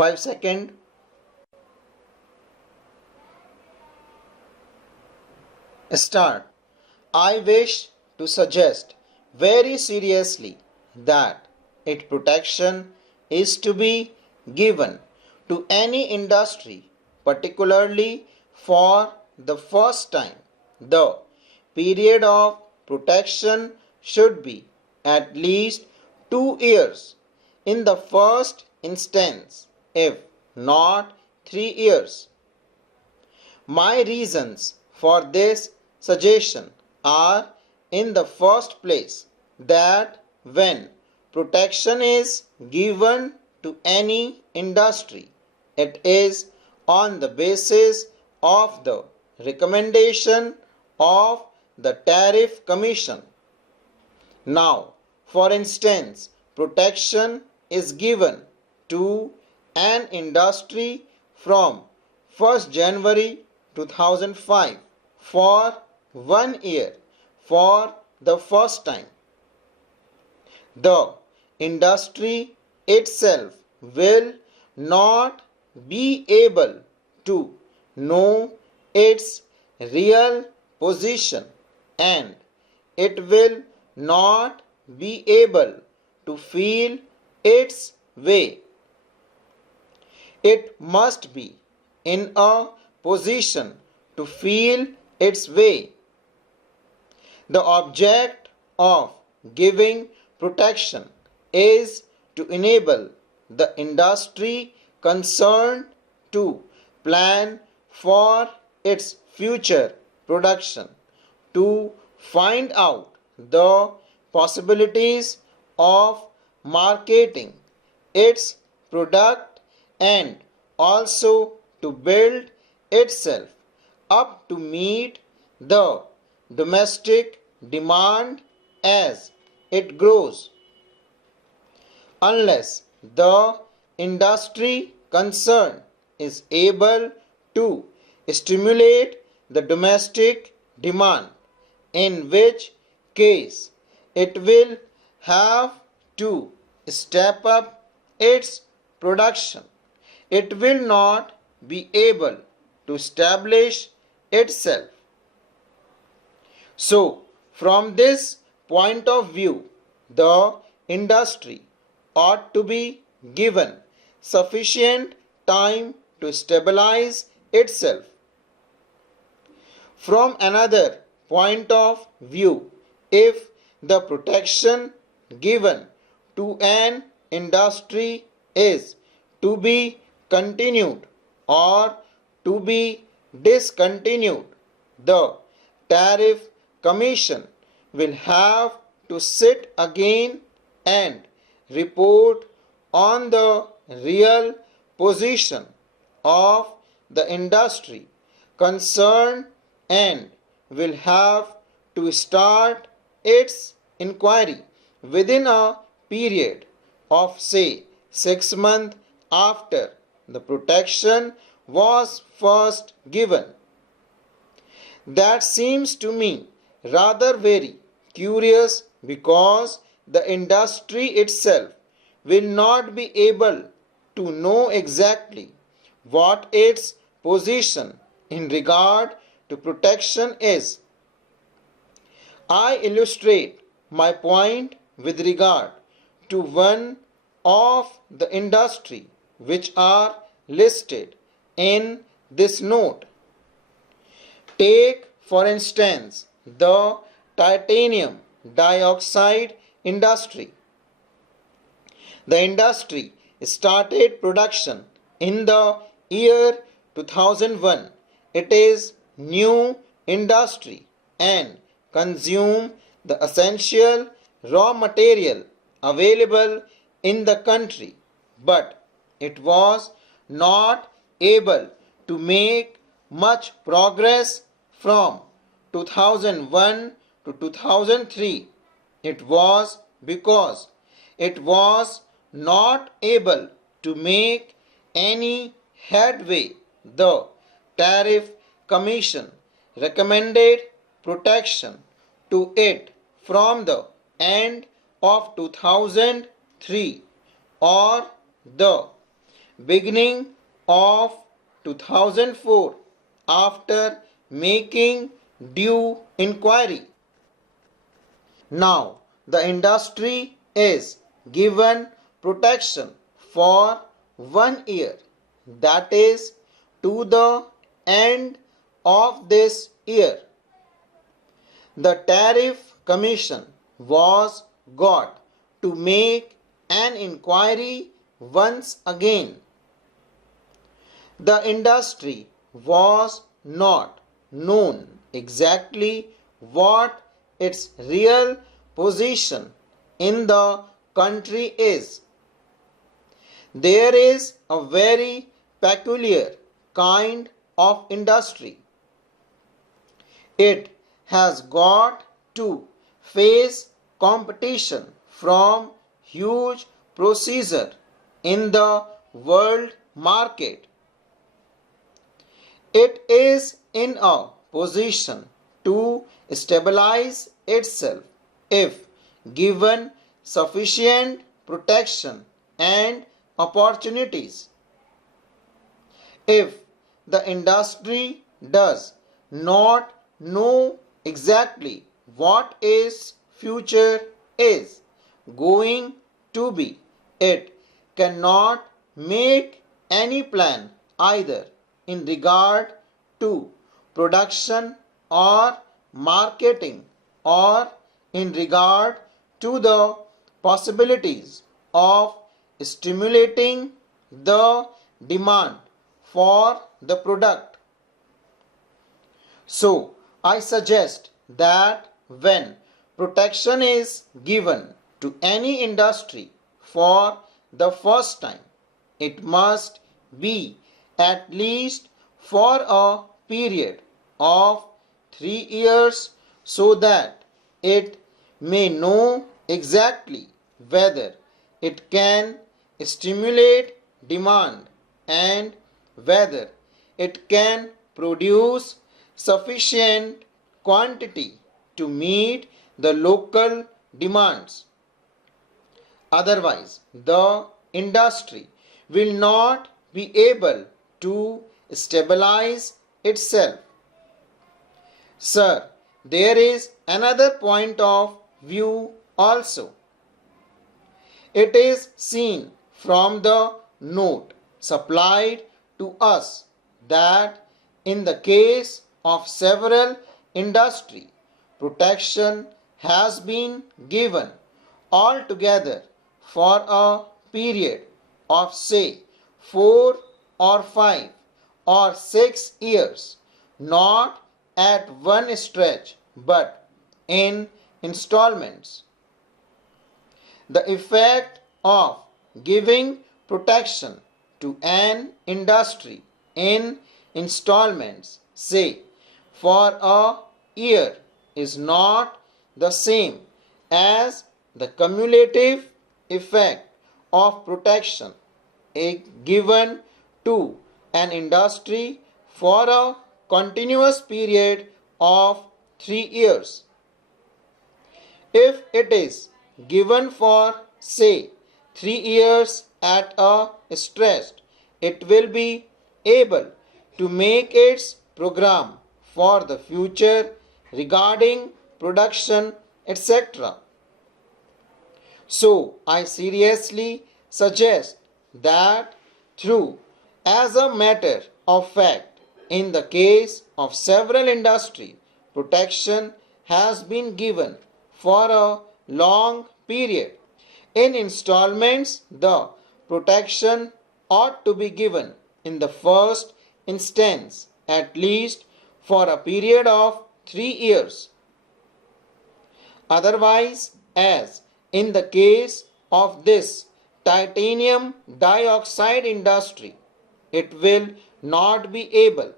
5 seconds. Start. I wish to suggest very seriously that its protection is to be given to any industry, particularly for the first time. The period of protection should be at least 2 years in the first instance, if not 3 years. My reasons for this suggestion are, in the first place, that when protection is given to any industry, it is on the basis of the recommendation of the Tariff Commission. Now, for instance, protection is given to an industry from 1st January 2005 for 1 year for the first time. The industry itself will not be able to know its real position, and it will not be able to feel its way. It must be in a position to feel its way. The object of giving protection is to enable the industry concerned to plan for its future production, to find out the possibilities of marketing its product, and also to build itself up to meet the domestic demand as it grows. Unless the industry concerned is able to stimulate the domestic demand, in which case it will have to step up its production. It will not be able to establish itself. So, from this point of view, the industry ought to be given sufficient time to stabilize itself. From another point of view, if the protection given to an industry is to be continued or to be discontinued, the Tariff Commission will have to sit again and report on the real position of the industry concerned and will have to start its inquiry within a period of, say, 6 months after the protection was first given. That seems to me rather very curious, because the industry itself will not be able to know exactly what its position in regard to protection is. I illustrate my point with regard to one of the industry which are listed in this note. Take, for instance, the titanium dioxide industry. The industry started production in the year 2001. It is new industry and consume the essential raw material available in the country, but it was not able to make much progress from 2001 to 2003. It was because it was not able to make any headway. The Tariff Commission recommended protection to it from the end of 2003 or the beginning of 2004 after making due inquiry. Now, the industry is given protection for 1 year, that is, to the end of this year. The Tariff Commission was got to make an inquiry once again. The industry was not known exactly what its real position in the country is. There is a very peculiar kind of industry. It has got to face competition from huge processors in the world market. It is in a position to stabilize itself if given sufficient protection and opportunities. If the industry does not know exactly what its future is going to be, it cannot make any plan either in regard to production or marketing or in regard to the possibilities of stimulating the demand for the product. So, I suggest that when protection is given to any industry for the first time, it must be at least for a period of 3 years so that it may know exactly whether it can stimulate demand and whether it can produce sufficient quantity to meet the local demands. Otherwise, the industry will not be able to stabilize itself. Sir, there is another point of view also. It is seen from the note supplied to us that in the case of several industry, protection has been given altogether for a period of say 4 or 5 or 6 years, not at one stretch but in installments. The effect of giving protection to an industry in installments, say for a year, is not the same as the cumulative effect of protection given to an industry for a continuous period of 3 years. If it is given for, say, 3 years at a stretch, it will be able to make its program for the future regarding production, etc. So, I seriously suggest that through, as a matter of fact, in the case of several industry, protection has been given for a long period. In installments, the protection ought to be given in the first instance at least for a period of 3 years. Otherwise, as in the case of this titanium dioxide industry, it will not be able,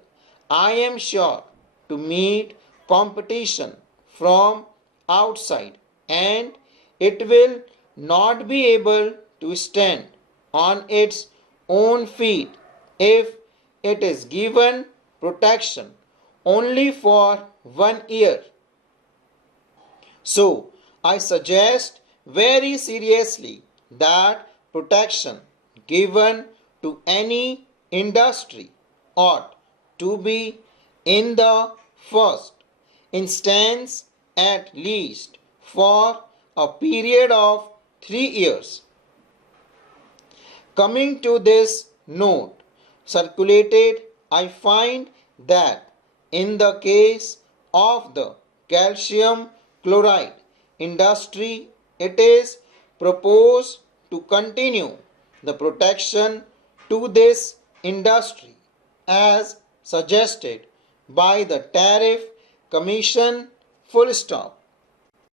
I am sure, to meet competition from outside, and it will not be able to stand on its own feet if it is given protection only for 1 year. So, I suggest very seriously that protection given to any industry ought to be in the first instance at least for a period of 3 years. Coming to this note circulated, I find that in the case of the calcium chloride industry, it is proposed to continue the protection to this industry as suggested by the Tariff Commission, full stop.